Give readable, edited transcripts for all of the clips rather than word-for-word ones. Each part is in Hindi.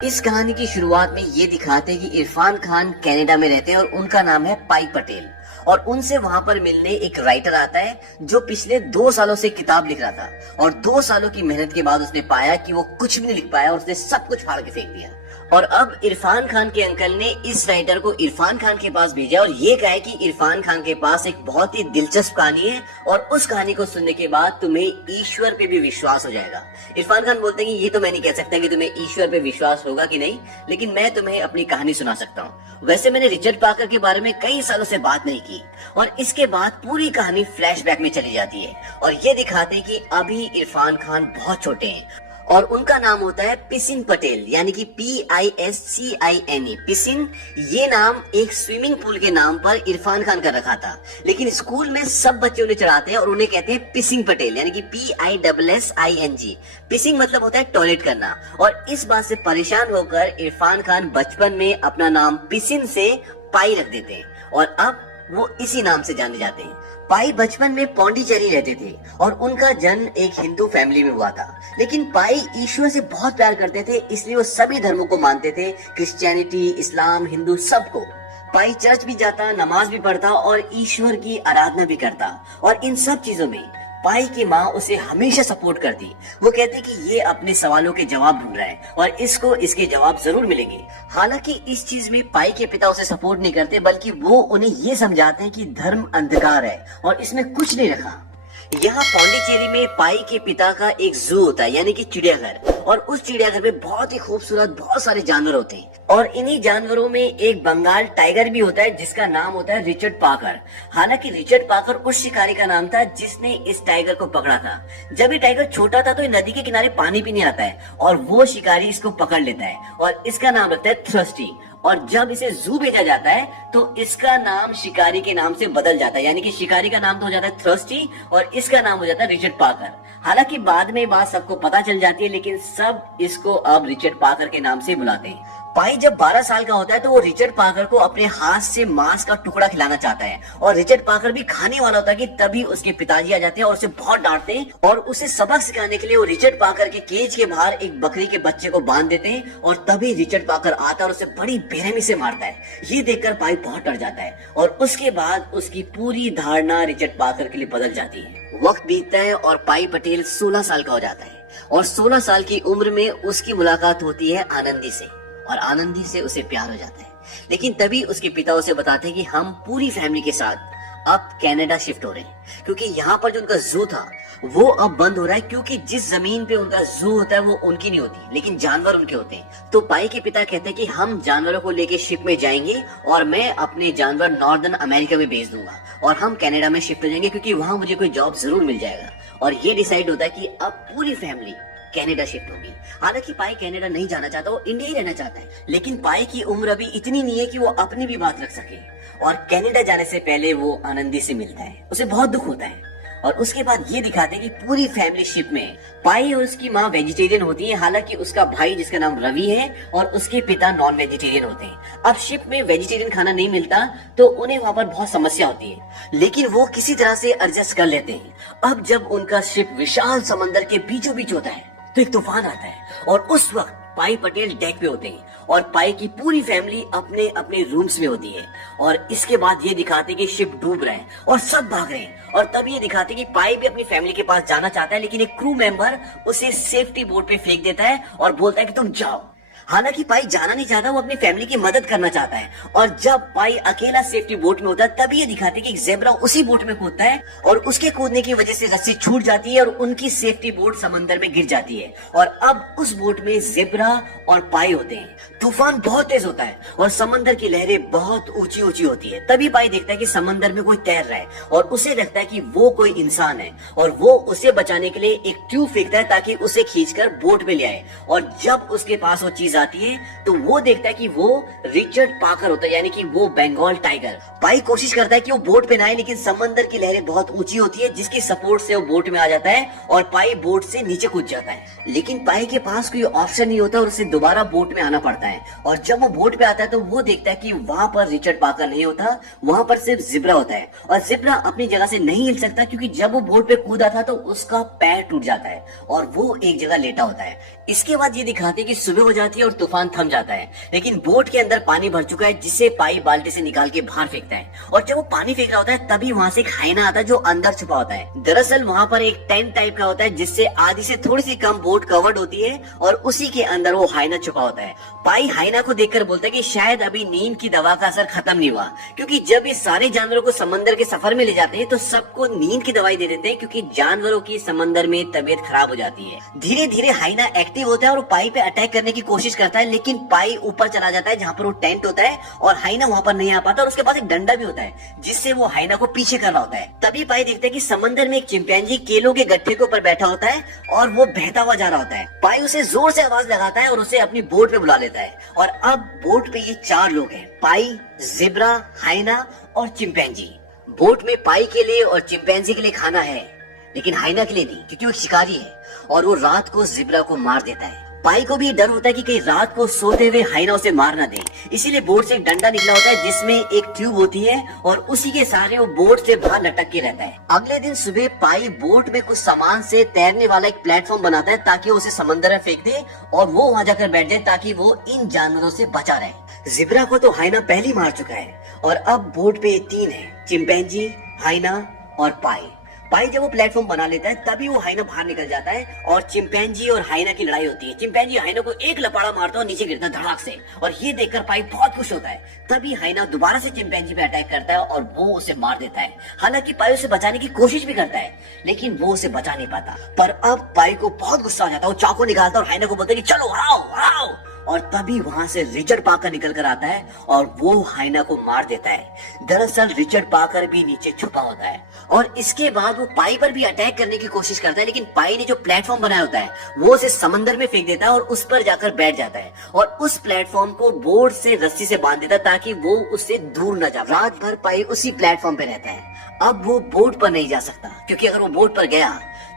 इस कहानी की शुरुआत में ये दिखाते हैं कि इरफान खान कनाडा में रहते हैं और उनका नाम है पाई पटेल। और उनसे वहां पर मिलने एक राइटर आता है जो पिछले 2 सालों से किताब लिख रहा था और 2 सालों की मेहनत के बाद उसने पाया कि वो कुछ भी नहीं लिख पाया और उसने सब कुछ फाड़ के फेंक दिया। और अब इरफान खान के अंकल ने इस राइटर को इरफान खान के पास भेजा और ये कहा है कि इरफान खान के पास एक बहुत ही दिलचस्प कहानी है और उस कहानी को सुनने के बाद तुम्हें ईश्वर पे भी विश्वास हो जाएगा। इरफान खान बोलते हैं कि ये तो मैं नहीं कह सकता कि तुम्हें ईश्वर पे विश्वास होगा कि नहीं, लेकिन मैं तुम्हें अपनी कहानी सुना सकता हूँ। वैसे मैंने रिचर्ड पाकर के बारे में कई सालों से बात नहीं की। और इसके बाद पूरी कहानी फ्लैशबैक में चली जाती है और ये दिखाते हैं कि अभी इरफान खान बहुत छोटे हैं और उनका नाम होता है पिसिन पटेल, यानी कि PISCINE पिसिन। ये नाम एक स्विमिंग पूल के नाम पर इरफान खान का रखा था, लेकिन स्कूल में सब बच्चे उन्हें चढ़ाते हैं और उन्हें कहते हैं पिसिंग पटेल, यानी कि PISSING। पिसिंग मतलब होता है टॉयलेट करना। और इस बात से परेशान होकर इरफान खान बचपन में अपना नाम पिसिन से पाई रख देते हैं और अब वो इसी नाम से जाने जाते हैं। पाई बचपन में पौंडीचेरी रहते थे और उनका जन्म एक हिंदू फैमिली में हुआ था, लेकिन पाई ईश्वर से बहुत प्यार करते थे, इसलिए वो सभी धर्मों को मानते थे, क्रिश्चियनिटी, इस्लाम, हिंदू, सबको। पाई चर्च भी जाता, नमाज भी पढ़ता और ईश्वर की आराधना भी करता। और इन सब चीजों में पाई की माँ उसे हमेशा सपोर्ट करती। वो कहते कि ये अपने सवालों के जवाब ढूंढ रहा है और इसको इसके जवाब जरूर मिलेंगे। हालांकि इस चीज में पाई के पिता उसे सपोर्ट नहीं करते, बल्कि वो उन्हें ये समझाते हैं कि धर्म अंधकार है और इसमें कुछ नहीं रखा। यहाँ पौंडीचेरी में पाई के पिता का एक जू होता है, यानी कि चिड़ियाघर, और उस चिड़ियाघर में बहुत ही खूबसूरत बहुत सारे जानवर होते हैं और इन्हीं जानवरों में एक बंगाल टाइगर भी होता है जिसका नाम होता है रिचर्ड पाकर। हालांकि रिचर्ड पाकर उस शिकारी का नाम था जिसने इस टाइगर को पकड़ा था। जब ये टाइगर छोटा था तो ये नदी के किनारे पानी पीने आता है और वो शिकारी इसको पकड़ लेता है और इसका नाम रखता है थ्रस्टी। और जब इसे जू भेजा जाता है तो इसका नाम शिकारी के नाम से बदल जाता है, यानी कि शिकारी का नाम तो हो जाता है थ्रस्टी और इसका नाम हो जाता है रिचर्ड पाकर। हालांकि बाद में बात सबको पता चल जाती है, लेकिन सब इसको अब रिचर्ड पाकर के नाम से बुलाते हैं। पाई जब 12 साल का होता है तो वो रिचर्ड पाकर को अपने हाथ से मांस का टुकड़ा खिलाना चाहता है और रिचर्ड पाकर भी खाने वाला होता है कि तभी उसके पिताजी आ जाते हैं और उसे बहुत डांटते हैं और उसे सबक सिखाने के लिए वो रिचर्ड पाकर के केज के बाहर एक बकरी के बच्चे को बांध देते हैं और तभी रिचर्ड पाकर आता है और उसे बड़ी बेरहमी से मारता है। ये देखकर पाई बहुत डर जाता है और उसके बाद उसकी पूरी धारणा रिचर्ड पाकर के लिए बदल जाती है। वक्त बीतता है और पाई पटेल 16 साल का हो जाता है और 16 साल की उम्र में उसकी मुलाकात होती है आनंदी से और आनंदी से उसे प्यार हो जाता है। लेकिन तभी उसके पिता उसे बताते हैं कि हम पूरी फैमिली के साथ अब कनाडा शिफ्ट हो रहे हैं, क्योंकि यहाँ पर जो उनका जू था वो अब बंद हो रहा है, क्योंकि जिस जमीन पे उनका जू होता है वो उनकी नहीं होती, लेकिन जानवर उनके होते हैं। तो पाई के पिता कहते हैं कि हम जानवरों को लेके शिप में जाएंगे और मैं अपने जानवर नॉर्दर्न अमेरिका में भेज दूंगा और हम कनाडा में शिफ्ट हो जाएंगे, क्योंकि वहां मुझे कोई जॉब जरूर मिल जाएगा। और ये डिसाइड होता है कि अब पूरी फैमिली कनाडा शिफ्ट होगी। हालांकि पाई कनाडा नहीं जाना चाहता, वो इंडिया ही रहना चाहता है, लेकिन पाई की उम्र अभी इतनी नहीं है कि वो अपनी भी बात रख सके। और कनाडा जाने से पहले वो आनंदी से मिलता है, उसे बहुत दुख होता है। और उसके बाद ये दिखाते हैं कि पूरी फैमिली शिप में पाई और उसकी माँ वेजिटेरियन होती है, हालांकि उसका भाई जिसका नाम रवि है और उसके पिता नॉन वेजिटेरियन होते हैं। अब शिप में वेजिटेरियन खाना नहीं मिलता तो उन्हें वहां पर बहुत समस्या होती है, लेकिन वो किसी तरह से एडजस्ट कर लेते हैं। अब जब उनका शिप विशाल समंदर के बीचों बीच होता है तो एक तूफान आता है और उस वक्त पाई पटेल डेक पे होते हैं और पाई की पूरी फैमिली अपने अपने रूम्स में होती है। और इसके बाद ये दिखाते कि शिप डूब रहा है और सब भाग रहे हैं और तब ये दिखाते कि पाई भी अपनी फैमिली के पास जाना चाहता है, लेकिन एक क्रू मेंबर उसे सेफ्टी बोट पे फेंक देता है और बोलता है कि तुम जाओ। हालांकि पाई जाना नहीं चाहता, वो अपनी फैमिली की मदद करना चाहता है। और जब पाई अकेला सेफ्टी बोट में होता है तभी ये दिखाते कि एक ज़ेब्रा उसी बोट में कूदता है और उसके कूदने की वजह से रस्सी छूट जाती है और उनकी सेफ्टी बोट समंदर में गिर जाती है। और अब उस बोट में ज़ेब्रा और पाई होते हैं। तूफान बहुत तेज होता है और समंदर की लहरें बहुत ऊंची ऊंची होती है। तभी पाई देखता है कि समंदर में कोई तैर रहा है और उसे लगता है कि वो कोई इंसान है और वो उसे बचाने के लिए एक ट्यूब फेंकता है ताकि उसे खींचकर बोट में ले आए। और जब उसके पास वो चीज आती है तो वो देखता है कि वो रिचर्ड पाकर होता है, यानी कि वो बंगाल टाइगर। पाई कोशिश करता है कि वो बोट पे ना आए, लेकिन समंदर की लहरें बहुत ऊंची होती है जिसकी सपोर्ट से वो बोट में आ जाता है और पाई बोट से नीचे कूद जाता है। लेकिन पाई के पास कोई ऑप्शन नहीं होता और उसे दोबारा बोट में आना पड़ता है। और जब वो बोट पे आता है तो वो देखता है कि वहां पर रिचर्ड पाकर नहीं होता, वहां पर सिर्फ ज़ेब्रा होता है। और ज़ेब्रा अपनी जगह से नहीं हिल सकता क्योंकि जब वो बोट पे कूदा था तो उसका पैर टूट जाता है और वो एक जगह लेटा होता है। इसके बाद ये दिखाते हैं कि सुबह हो जाती है और तूफान थम जाता है, लेकिन बोट के अंदर पानी भर चुका है जिसे पाई बाल्टी से निकाल के बाहर फेंकता है। और जब वो पानी फेंक रहा होता है तभी वहाँ से एक हाइना आता है जो अंदर छुपा होता है। दरअसल वहाँ पर एक टेंट टाइप का होता है जिससे आधी से थोड़ी सी कम बोट कवर्ड होती है और उसी के अंदर वो हाइना छुपा होता है। पाई हाइना को देखकर बोलता है कि शायद अभी नींद की दवा का असर खत्म नहीं हुआ, क्योंकि जब ये सारे जानवरों को समंदर के सफर में ले जाते हैं तो सबको नींद की दवाई दे देते हैं, क्योंकि जानवरों की समंदर में तबीयत खराब हो जाती है। धीरे धीरे हाइना एक्टिव होता है और पाई पे अटैक करने की कोशिश करता है, लेकिन पाई ऊपर चला जाता है जहाँ पर वो टेंट होता है और हाइना वहाँ पर नहीं आ पाता और उसके पास एक डंडा भी होता है जिससे वो हाइना को पीछे कर रहा होता है। तभी पाई देखता है कि समंदर में एक चिंपैंजी केलों के गट्ठे के ऊपर बैठा होता है और वो बहता हुआ जा रहा होता है। पाई उसे जोर से आवाज लगाता है और उसे अपनी बोट पे बुला लेता है और अब बोट पे ये 4 लोग हैं, पाई, ज़ेब्रा, हाइना और चिंपैंजी। बोट में पाई के लिए और चिंपैंजी के लिए खाना है, लेकिन हाइना के लिए नहीं, क्योंकि वो शिकारी है और वो रात को ज़ेब्रा को मार देता है। पाई को भी डर होता है कि कहीं रात को सोते हुए हाइना उसे मार ना दे, इसीलिए बोट से एक डंडा निकला होता है जिसमें एक ट्यूब होती है और उसी के सहारे वो बोट से बाहर लटक के रहता है। अगले दिन सुबह पाई बोट में कुछ सामान से तैरने वाला एक प्लेटफॉर्म बनाता है ताकि उसे समंदर में फेंक दे और वो वहाँ जाकर बैठ जाए ताकि वो इन जानवरों से बचा रहे। ज़ेब्रा को तो हाइना पहले मार चुका है और अब बोट पे 3 है, चिंपैंजी, हाइना और पाई। पाई जब वो प्लेटफॉर्म बना लेता है तभी वो हाइना बाहर निकल जाता है और चिंपैंजी और हाइना की लड़ाई होती है। चिंपैंजी हाइना को एक लपाड़ा मारता है और नीचे गिरता है धड़ाक से, और ये देखकर पाई बहुत खुश होता है। तभी हाइना दोबारा से चिंपैंजी पे अटैक करता है और वो उसे मार देता है। हालांकि पाई उसे बचाने की कोशिश भी करता है, लेकिन वो उसे बचा नहीं पाता। पर अब पाई को बहुत गुस्सा आ जाता है, वो चाकू निकालता है और हाइना को बोलता है कि चलो हराओ हराओ। और तभी वहां से रिचर्ड पाकर निकल कर आता है और वो हाइना को मार देता है। दरअसल रिचर्ड पाकर भी नीचे छुपा होता है और इसके बाद वो पाई पर भी अटैक करने की कोशिश करता है, लेकिन पाई ने जो प्लेटफॉर्म बनाया होता है वो उसे समंदर में फेंक देता है और उस पर जाकर बैठ जाता है और उस प्लेटफॉर्म को बोर्ड से रस्सी से बांध देता है ताकि वो उससे दूर न जा। रात भर पाई उसी प्लेटफॉर्म पे रहता है। अब वो बोट पर नहीं जा सकता, क्योंकि अगर वो बोट पर गया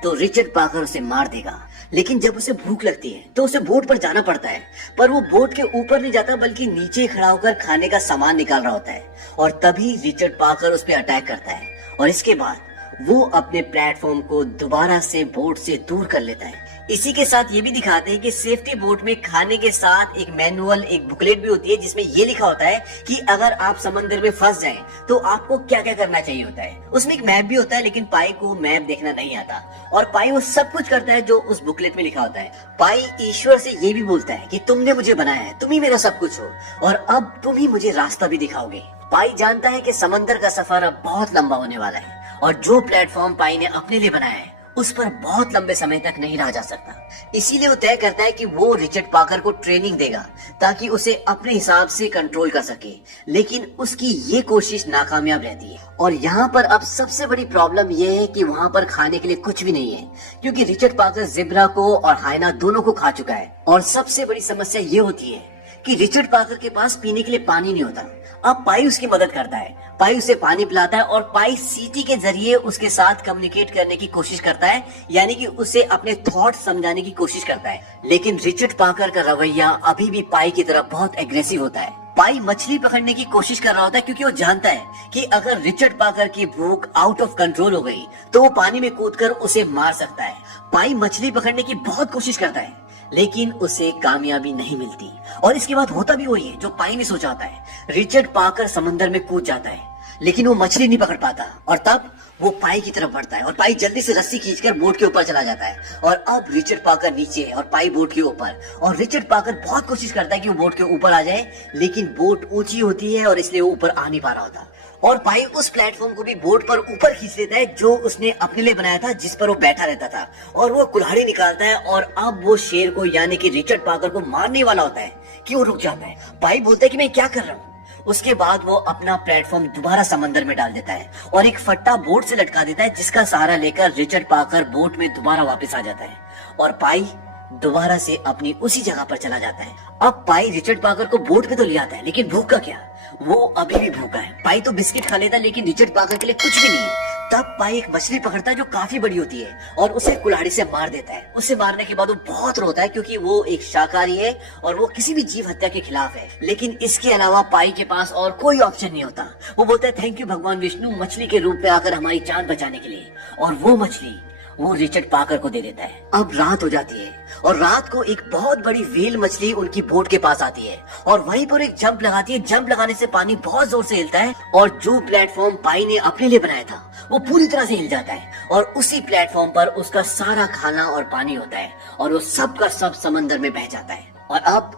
तो रिचर्ड पाकर उसे मार देगा। लेकिन जब उसे भूख लगती है तो उसे बोट पर जाना पड़ता है, पर वो बोट के ऊपर नहीं जाता बल्कि नीचे खड़ा होकर खाने का सामान निकाल रहा होता है। और तभी रिचर्ड पाकर उस पर अटैक करता है और इसके बाद वो अपने प्लेटफॉर्म को दोबारा से बोट से दूर कर लेता है। इसी के साथ ये भी दिखाते हैं कि सेफ्टी बोट में खाने के साथ एक मैनुअल, एक बुकलेट भी होती है जिसमें ये लिखा होता है कि अगर आप समंदर में फंस जाएं तो आपको क्या क्या करना चाहिए होता है। उसमें एक मैप भी होता है, लेकिन पाई को मैप देखना नहीं आता और पाई वो सब कुछ करता है जो उस बुकलेट में लिखा होता है। पाई ईश्वर से ये भी बोलता है कि तुमने मुझे बनाया है, तुम ही मेरा सब कुछ हो और अब तुम ही मुझे रास्ता भी दिखाओगे। पाई जानता है कि समंदर का सफर अब बहुत लंबा होने वाला है और जो प्लेटफॉर्म पाई ने अपने लिए बनाया है उस पर बहुत लंबे समय तक नहीं रहा जा सकता। इसीलिए वो तय करता है कि वो रिचर्ड पाकर को ट्रेनिंग देगा ताकि उसे अपने हिसाब से कंट्रोल कर सके, लेकिन उसकी ये कोशिश नाकामयाब रहती है। और यहाँ पर अब सबसे बड़ी प्रॉब्लम ये है कि वहाँ पर खाने के लिए कुछ भी नहीं है, क्योंकि रिचर्ड पाकर ज़ेब्रा को और हाइना दोनों को खा चुका है। और सबसे बड़ी समस्या ये होती है कि रिचर्ड पाकर के पास पीने के लिए पानी नहीं होता। अब पाई उसकी मदद करता है, पाई उसे पानी पिलाता है और पाई सीटी के जरिए उसके साथ कम्युनिकेट करने की कोशिश करता है, यानी कि उसे अपने थॉट समझाने की कोशिश करता है। लेकिन रिचर्ड पाकर का रवैया अभी भी पाई की तरह बहुत एग्रेसिव होता है। पाई मछली पकड़ने की कोशिश कर रहा होता है क्योंकि वो जानता है कि अगर रिचर्ड पाकर की भूख आउट ऑफ कंट्रोल हो गई तो वो पानी में कूदकर उसे मार सकता है। पाई मछली पकड़ने की बहुत कोशिश करता है, लेकिन उसे कामयाबी नहीं मिलती और इसके बाद होता भी वही है जो पाई ने सोचा होता है। रिचर्ड पाकर समंदर में कूद जाता है, लेकिन वो मछली नहीं पकड़ पाता और तब वो पाई की तरफ बढ़ता है और पाई जल्दी से रस्सी खींचकर बोट के ऊपर चला जाता है। और अब रिचर्ड पाकर नीचे और पाई बोट के ऊपर, और रिचर्ड पाकर बहुत कोशिश करता है कि वो बोट के ऊपर आ जाए, लेकिन बोट ऊंची होती है और इसलिए वो ऊपर आ नहीं पा रहा होता। और पाई उस प्लेटफॉर्म को भी बोट पर ऊपर खींच लेता है जो उसने अपने लिए बनाया था, जिस पर वो बैठा रहता था, और वो कुल्हाड़ी निकालता है और अब वो शेर को यानी कि रिचर्ड पाकर को मारने वाला होता है कि वो रुक जाता है। पाई बोलता है कि मैं क्या कर रहा हूँ। उसके बाद वो अपना प्लेटफॉर्म दोबारा समंदर में डाल देता है और एक फट्टा बोट से लटका देता है, जिसका सहारा लेकर रिचर्ड पाकर बोट में दोबारा वापस आ जाता है और पाई दोबारा से अपनी उसी जगह पर चला जाता है। अब पाई रिचर्ड पाकर को बोट पे तो ले आता है, लेकिन भूखा क्या, वो अभी भी भूखा है। पाई तो बिस्किट खा लेता है, लेकिन रिचर्ड पाकर के लिए कुछ भी नहीं है। तब पाई एक मछली पकड़ता है जो काफी बड़ी होती है और उसे कुल्हाड़ी से मार देता है। उसे मारने के बाद वो बहुत रोता है क्योंकि वो एक शाकाहारी है और वो किसी भी जीव हत्या के खिलाफ है। लेकिन इसके अलावा पाई के पास और कोई ऑप्शन नहीं होता। वो बोलता है थैंक यू भगवान विष्णु, मछली के रूप में आकर हमारी जान बचाने के लिए। और वो मछली वो रिचर्ड पाकर को दे देता है। अब रात हो जाती है और रात को एक बहुत बड़ी व्हेल मछली उनकी बोट के पास आती है और वहीं पर एक जंप लगाती है। जंप लगाने से पानी बहुत जोर से हिलता है और जो प्लेटफॉर्म पाई ने अपने लिए बनाया था वो पूरी तरह से हिल जाता है और उसी प्लेटफॉर्म पर उसका सारा खाना और पानी होता है और वो सब का सब समंदर में बह जाता है। और अब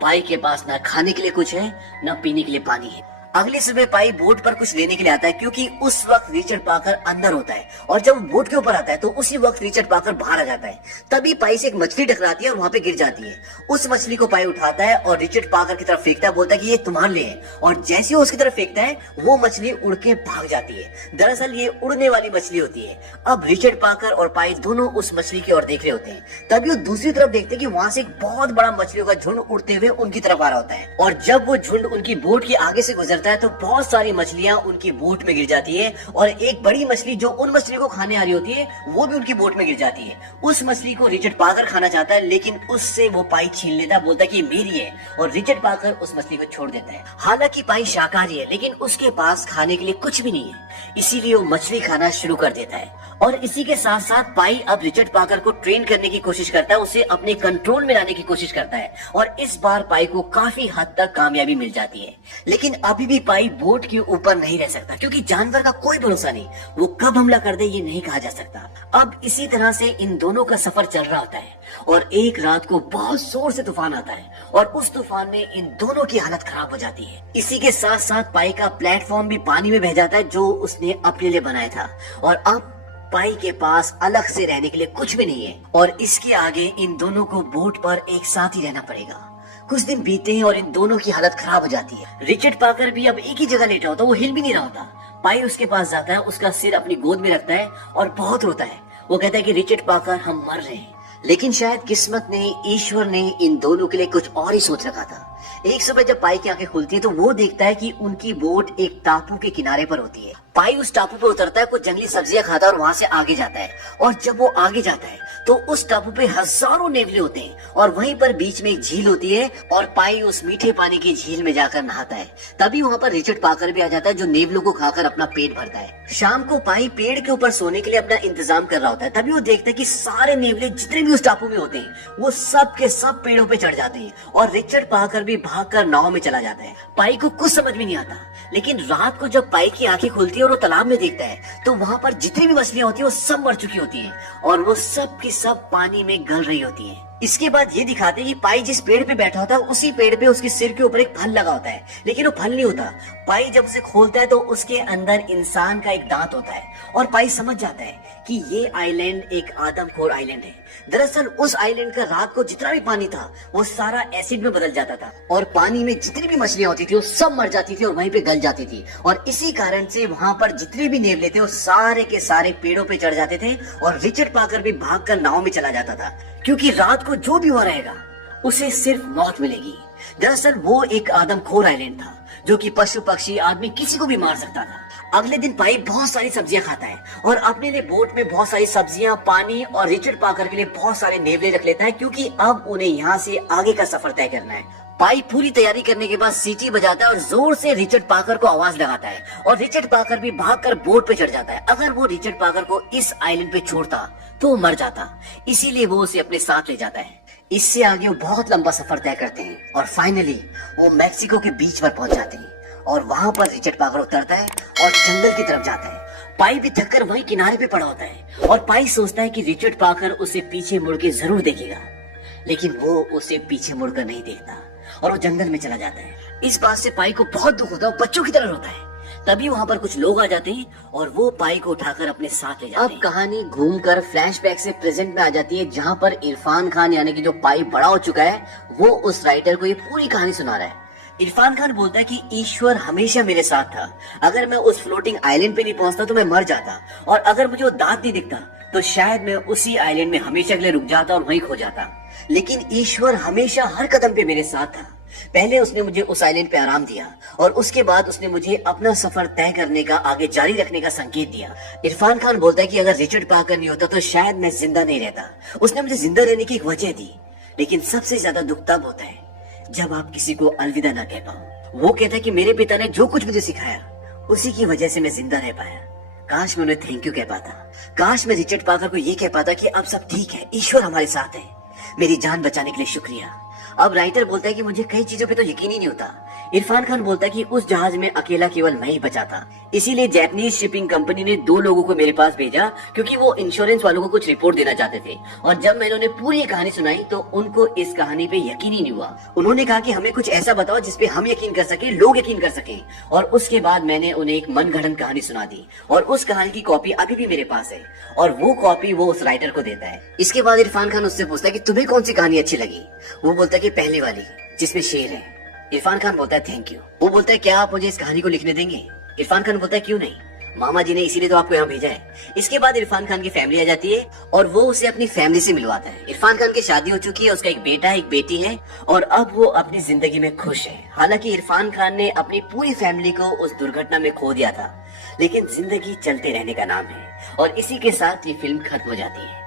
पाई के पास ना खाने के लिए कुछ है ना पीने के लिए पानी है। अगली सुबह पाई बोट पर कुछ लेने के लिए आता है क्योंकि उस वक्त रिचर्ड पाकर अंदर होता है और जब वो बोट के ऊपर आता है तो उसी वक्त रिचर्ड पाकर बाहर आ जाता है। तभी पाई से एक मछली टकराती है और वहां पे गिर जाती है। उस मछली को पाई उठाता है और रिचर्ड पाकर की तरफ फेंकता है, बोलता है कि ये तुम्हारे लिए है। और जैसे ही वो उसकी तरफ फेंकता है वो मछली उड़ के भाग जाती है। दरअसल ये उड़ने वाली मछली होती है। अब रिचर्ड पाकर और पाई दोनों उस मछली की ओर देख रहे होते हैं। तभी वो दूसरी तरफ देखते हैं कि वहां से एक बहुत बड़ा मछलियों का झुंड उड़ते हुए उनकी तरफ आ रहा होता है और जब वो झुंड उनकी बोट के आगे से गुजरता है तो बहुत सारी मछलियां उनकी बोट में गिर जाती है और एक बड़ी मछली जो उन मछलियों को खाने आ रही होती है वो भी उनकी बोट में गिर जाती है। उस मछली को रिचर्ड पाकर खाना चाहता है लेकिन उससे वो पाई छीन लेता है, बोलता है कि मेरी है और रिचर्ड पाकर उस मछली को छोड़ देता है। हालांकि पाई शाकाहारी है लेकिन उसके पास खाने के लिए कुछ भी नहीं है, इसीलिए वो मछली खाना शुरू कर देता है। और इसी के साथ साथ पाई अब रिचर्ड पाकर को ट्रेन करने की कोशिश करता है, उसे अपने कंट्रोल में लाने की कोशिश करता है और इस बार पाई को काफी हद तक कामयाबी मिल जाती है। लेकिन अभी भी पाई बोट के ऊपर नहीं रह सकता क्योंकि जानवर का कोई भरोसा नहीं, वो कब हमला कर दे ये नहीं कहा जा सकता। अब इसी तरह से इन दोनों का सफर चल रहा होता है और एक रात को बहुत जोर से तूफान आता है और उस तूफान में इन दोनों की हालत खराब हो जाती है। इसी के साथ साथ पाई का प्लेटफॉर्म भी पानी में बह जाता है जो उसने अपने लिए बनाया था और अब पाई के पास अलग से रहने के लिए कुछ भी नहीं है और इसके आगे इन दोनों को बोट पर एक साथ ही रहना पड़ेगा। कुछ दिन बीते हैं और इन दोनों की हालत खराब हो जाती है। रिचर्ड पाकर भी अब एक ही जगह लेटा होता है, वो हिल भी नहीं रहा होता। पाई उसके पास जाता है, उसका सिर अपनी गोद में रखता है और बहुत रोता है। वो कहता है कि रिचर्ड पाकर हम मर रहे हैं। लेकिन शायद किस्मत ने, ईश्वर ने इन दोनों के लिए कुछ और ही सोच रखा था। एक सुबह जब पाई की आंखें खुलती है तो वो देखता है कि उनकी बोट एक टापू के किनारे पर होती है। पाई उस टापू पे उतरता है, कुछ जंगली सब्जियां खाता है और वहां से आगे जाता है और जब वो आगे जाता है तो उस टापू पे हजारों नेवले होते हैं और वहीं पर बीच में एक झील होती है और पाई उस मीठे पानी की झील में जाकर नहाता है। तभी वहां पर रिचर्ड पाकर भी आ जाता है जो नेवलों को खाकर अपना पेट भरता है। शाम को पाई पेड़ के ऊपर सोने के लिए अपना इंतजाम कर रहा होता है। तभी वो देखता है कि सारे नेवले जितने भी उस टापू में होते हैं वो सब के सब पेड़ों पे चढ़ जाते हैं और रिचर्ड पाकर भी भागकर नाव में चला जाता है। पाई को कुछ समझ में नहीं आता, लेकिन रात को जब पाई की आंखें खुलती है और वो तालाब में देखता है तो वहां पर जितनी भी मछलियां होती है वो सब मर चुकी होती हैं और वो सब की सब पानी में गल रही होती है। इसके बाद ये दिखाते हैं कि पाई जिस पेड़ पे बैठा होता है उसी पेड़ पे उसके सिर के ऊपर एक फल लगा होता है, लेकिन वो फल नहीं होता। पाई जब उसे खोलता है तो उसके अंदर इंसान का एक दांत होता है और पाई समझ जाता है कि ये आइलैंड एक आदमखोर आइलैंड है। दरअसल उस आइलैंड का रात को जितना भी पानी था वो सारा एसिड में बदल जाता था और पानी में जितनी भी मछलियां होती थी वो सब मर जाती थी और वहीं पे गल जाती थी और इसी कारण से वहां पर जितने भी नेवले थे वो सारे के सारे पेड़ों पे चढ़ जाते थे और रिचर्ड पाकर भी भागकर नाव में चला जाता था क्योंकि रात को जो भी हुआ रहेगा उसे सिर्फ मौत मिलेगी। दरअसल वो एक आदमखोर आइलैंड था जो कि पशु पक्षी आदमी किसी को भी मार सकता था। अगले दिन पाई बहुत सारी सब्जियां खाता है और अपने लिए बोट में बहुत सारी सब्जियां, पानी और रिचर्ड पाकर के लिए बहुत सारे नेवले रख लेता है क्योंकि अब उन्हें यहाँ से आगे का सफर तय करना है। पाई पूरी तैयारी करने के बाद सीटी बजाता है और जोर से रिचर्ड पाकर को आवाज लगाता है और रिचर्ड पाकर भी भागकर बोट पे चढ़ जाता है। अगर वो रिचर्ड पाकर को इस आइलैंड पे छोड़ता तो वो मर जाता, इसीलिए वो उसे अपने साथ ले जाता है। इससे आगे वो बहुत लंबा सफर तय करते हैं और फाइनली वो मैक्सिको के बीच पर पहुंच जाते हैं और वहां पर रिचर्ड पाकर उतरता है और जंगल की तरफ जाता है। पाई भी थककर वहीं किनारे पे पड़ा होता है और पाई सोचता है कि रिचर्ड पाकर उसे पीछे मुड़ के जरूर देखेगा, लेकिन वो उसे पीछे मुड़कर नहीं देखता और वो जंगल में चला जाता है। इस बात से पाई को बहुत दुख होता है, बच्चों की तरह रोता है। तभी वहां पर कुछ लोग आ जाते हैं और वो पाई को उठाकर अपने साथ ले जाते हैं। अब कहानी घूमकर फ्लैशबैक से प्रेजेंट में आ जाती है जहां पर इरफान खान यानी कि जो पाई बड़ा हो चुका है वो उस राइटर को ये पूरी कहानी सुना रहा है। इरफान खान बोलता है कि ईश्वर हमेशा मेरे साथ था, अगर मैं उस फ्लोटिंग आइलैंड पे नहीं पहुंचता तो मैं मर जाता और अगर मुझे वो दांत नहीं दिखता तो शायद मैं उसी आइलैंड में हमेशा के लिए रुक जाता और वहीं खो जाता। लेकिन ईश्वर हमेशा हर कदम पे मेरे साथ था। पहले उसने मुझे उस आइलैंड पे आराम दिया और उसके बाद उसने मुझे अपना सफर तय करने का, आगे जारी रखने का संकेत दिया। इरफान खान बोलता है कि अगर रिचर्ड पाकर नहीं होता तो शायद मैं जिंदा नहीं रहता। उसने मुझे जिंदा रहने की एक वजह दी, लेकिन सबसे ज्यादा दुख तब होता है जब आप किसी को अलविदा ना कह पाओ। वो कहता है कि मेरे पिता ने जो कुछ मुझे सिखाया उसी की वजह से मैं जिंदा रह पाया। काश मैं उन्हें थैंक यू कह पाता। काश मैं रिचर्ड पाकर को ये कह पाता कि अब सब ठीक है, ईश्वर हमारे साथ है, मेरी जान बचाने के लिए शुक्रिया। अब राइटर बोलता है कि मुझे कई चीजों पे तो यकीन ही नहीं होता। इरफान खान बोलता है कि उस जहाज में अकेला केवल मैं ही बचा था, इसीलिए जापानीज शिपिंग कंपनी ने 2 लोगों को मेरे पास भेजा क्योंकि वो इंश्योरेंस वालों को कुछ रिपोर्ट देना चाहते थे। और जब मैंने उन्हें पूरी कहानी सुनाई तो उनको इस कहानी पे यकीन ही नहीं हुआ। उन्होंने कहा कि हमें कुछ ऐसा बताओ जिसपे हम यकीन कर सके, लोग यकीन कर सके। और उसके बाद मैंने उन्हें एक मनगढ़ंत कहानी सुना दी और उस कहानी की कॉपी अभी भी मेरे पास है और वो कॉपी वो उस राइटर को देता है। इसके बाद इरफान खान उससे पूछता है कि तुम्हें कौन सी कहानी अच्छी लगी। वो बोलता है कि पहले वाली जिसमें शेर है। इरफान खान बोलता है थैंक यू। वो बोलता है क्या आप मुझे इस कहानी को लिखने देंगे। इरफान खान बोलता है क्यों नहीं, मामा जी ने इसीलिए तो आपको यहाँ भेजा है। इसके बाद इरफान खान की फैमिली आ जाती है और वो उसे अपनी फैमिली से मिलवाता है। इरफान खान की शादी हो चुकी है, उसका एक बेटा है, एक बेटी है और अब वो अपनी जिंदगी में खुश है। हालांकि इरफान खान ने अपनी पूरी फैमिली को उस दुर्घटना में खो दिया था, लेकिन जिंदगी चलते रहने का नाम है। और इसी के साथ ये फिल्म खत्म हो जाती है।